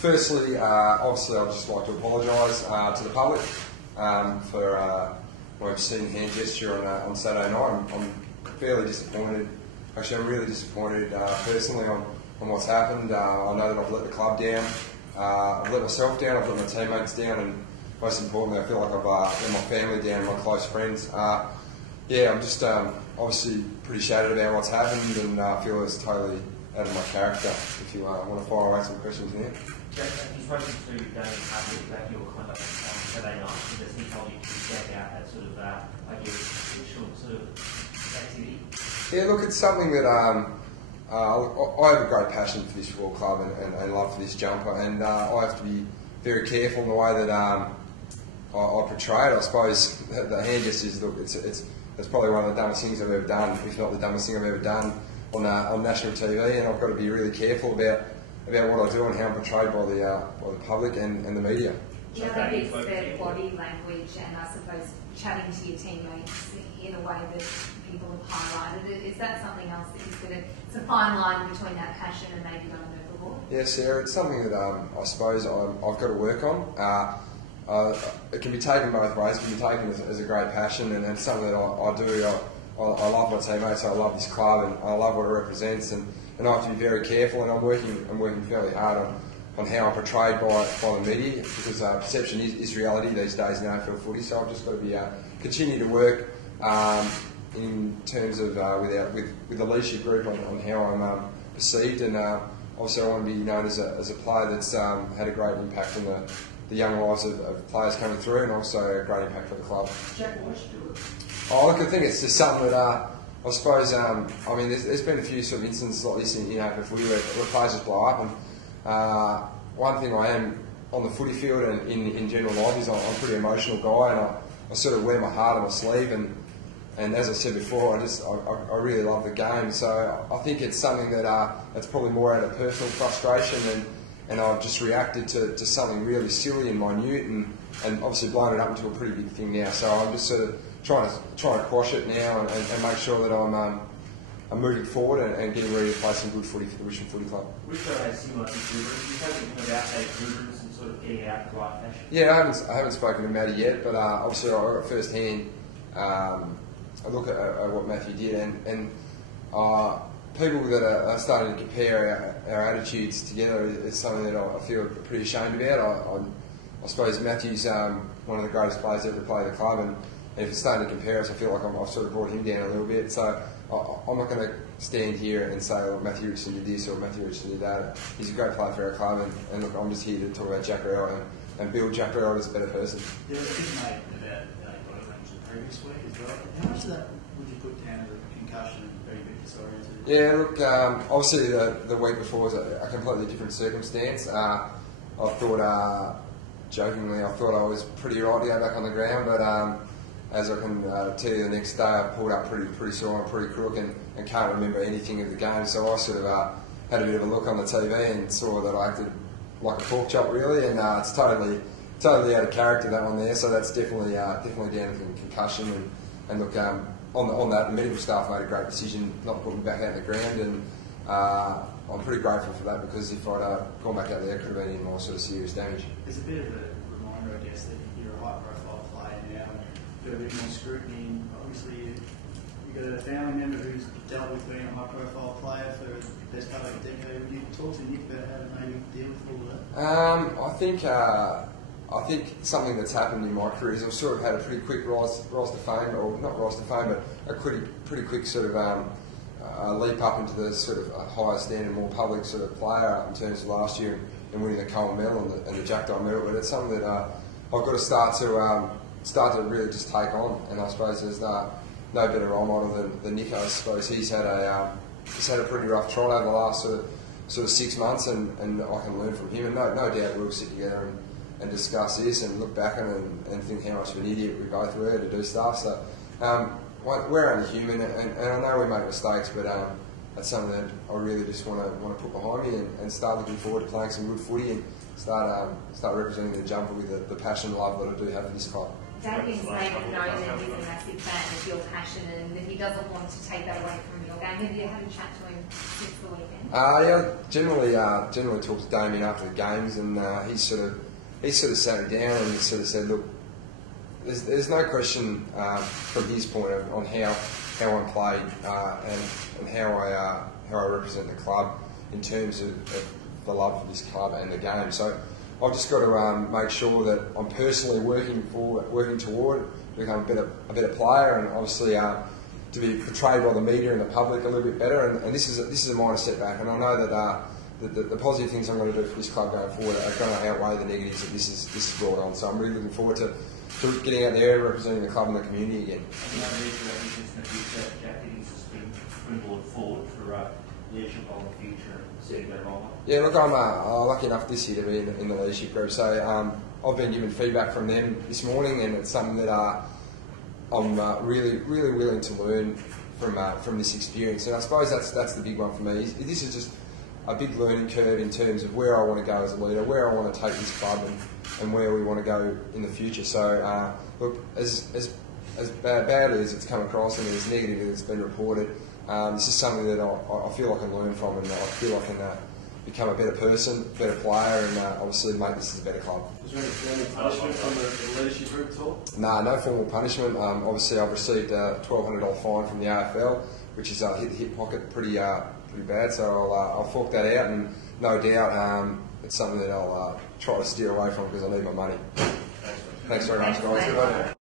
Firstly, obviously I'd just like to apologise to the public for what I've seen hand gesture on Saturday night. I'm fairly disappointed. Actually, I'm really disappointed personally on what's happened. I know that I've let the club down, I've let myself down, I've let my teammates down, and most importantly, I feel like I've let my family down, my close friends. Yeah, I'm just obviously pretty shattered about what's happened, and I feel it's totally out of my character. If you want to fire away some questions now. Jack, have you spoken to Dave Hartley about your conduct on Saturday night? Because he told you to stand out that sort of, I guess, sexual sort of activity? Yeah, look, it's something that I have a great passion for this football club and love for this jumper, and I have to be very careful in the way that I portray it. I suppose the hand gestures, look, it's probably one of the dumbest things I've ever done, if not the dumbest thing I've ever done on national TV, and I've got to be really careful about what I do and how I'm portrayed by the public and the media. The other bit's the body language and I suppose chatting to your teammates in a way that people have highlighted. Is that something else that you've got to, it's a fine line between that passion and maybe going overboard? Yeah, Sarah, it's something that I suppose I've got to work on. It can be taken both ways. It can be taken as a great passion, and it's something that I do. I love my teammates, I love this club, and I love what it represents, and I have to be very careful, and I'm working fairly hard on how I'm portrayed by the media, because perception is reality these days in AFL footy, so I've just got to be continue to work in terms of with the leadership group on how I'm perceived, and obviously I want to be known as a player that's had a great impact on the young lives of players coming through, and also a great impact on the club. Jack, why should you do it? Oh, look, I think it's just something that I suppose. I mean, there's been a few sort of instances like this in AFL footy where players just blow up, and one thing I am on the footy field and in general life is I'm a pretty emotional guy, and I sort of wear my heart on my sleeve, and as I said before, I really love the game, so I think it's something that it's probably more out of personal frustration, and I've just reacted to something really silly and minute, and obviously blown it up into a pretty big thing now. So I'm just sort of trying to quash it now and make sure that I'm moving forward and getting ready to play some good footy for the Richmond Footy Club. Richard has similar exuberance. You spoken to him about that exuberance and sort of getting out in the right fashion? Yeah, I haven't spoken to Matty yet, but obviously I got first hand a look at what Matthew did, and people that are starting to compare our attitudes together is something that I feel pretty ashamed about. I suppose Matthew's one of the greatest players ever to play the club, and if it's starting to compare us, I feel like I've sort of brought him down a little bit. So I'm not going to stand here and say, oh, Matthew Richardson did this or Matthew Richardson did that. He's a great player for our club, and look, I'm just here to talk about Jack Riewoldt and build Jack Riewoldt as a better person. There was a big mate about body language the previous week as well. How much of that would you put down as a concussion and being a bit disoriented? Yeah, look, obviously the week before was a completely different circumstance. I thought, jokingly, I thought I was pretty right to go back on the ground, but as I can tell you, the next day I pulled up pretty sore and pretty crook and can't remember anything of the game. So I sort of had a bit of a look on the TV and saw that I acted like a pork chop, really, and it's totally out of character, that one there. So that's definitely down to concussion. And look, on that, the medical staff made a great decision not to put me back out on the ground, and I'm pretty grateful for that, because if I'd gone back out there, it could have been in more sort of serious damage. There's a bit of a reminder, I guess, that you're a high-profile player now, and do a bit more scrutiny. Obviously, you've got a family member who's dealt with being a high-profile player for the best part of a decade. Would you talk to Nick about how to maybe deal with all that? I think something that's happened in my career is I've sort of had a pretty quick rise to fame, or not rise to fame, but a pretty quick sort of leap up into the sort of higher standard, more public sort of player in terms of last year and winning the Coleman medal and the Jack Dye medal. But it's something that I've got to start to really just take on. And I suppose there's no better role model than Nick. I suppose he's had a pretty rough trial over the last sort of 6 months, and I can learn from him. And no doubt we'll sit together and discuss this and look back and think how much of an idiot we both were to do stuff. So we're only human, and I know we make mistakes, but that's something that I really just want to put behind me and start looking forward to playing some good footy and start representing the jumper with the passion and love that I do have for this club. Damien's made it known that he's a massive fan of your passion and that he doesn't want to take that away from your game. Have you had a chat to him since the weekend? Yeah, generally talk to Damien after the games, and he sort of sat it down and sort of said, look, there's no question from his point on how I played and how I represent the club in terms of the love for this club and the game. So I've just got to make sure that I'm personally working toward become a better player, and obviously to be portrayed by the media and the public a little bit better. And this is a minor setback, and I know that the positive things I'm going to do for this club going forward are going to outweigh the negatives that this is brought on. So I'm really looking forward to getting out there, representing the club and the community again. And the other issue I think is in the future, Jack, it is a springboard forward for leadership in the future and setting that role. Yeah, look, I'm lucky enough this year to be in the leadership group. So I've been given feedback from them this morning, and it's something that I'm really willing to learn from this experience. And I suppose that's the big one for me. This is just a big learning curve in terms of where I want to go as a leader, where I want to take this club, and where we want to go in the future. So look, as badly as it's come across and as negative as it's been reported, this is something that I feel I can learn from, and I feel I can become a better person, better player, and obviously make this as a better club. Was there any formal punishment from the leadership group at all? No, no formal punishment. Obviously, I've received a $1,200 fine from the AFL, which has hit the hip pocket pretty bad. So I'll fork that out, and no doubt it's something that I'll try to steer away from because I need my money. Thanks very much, guys. Good on you.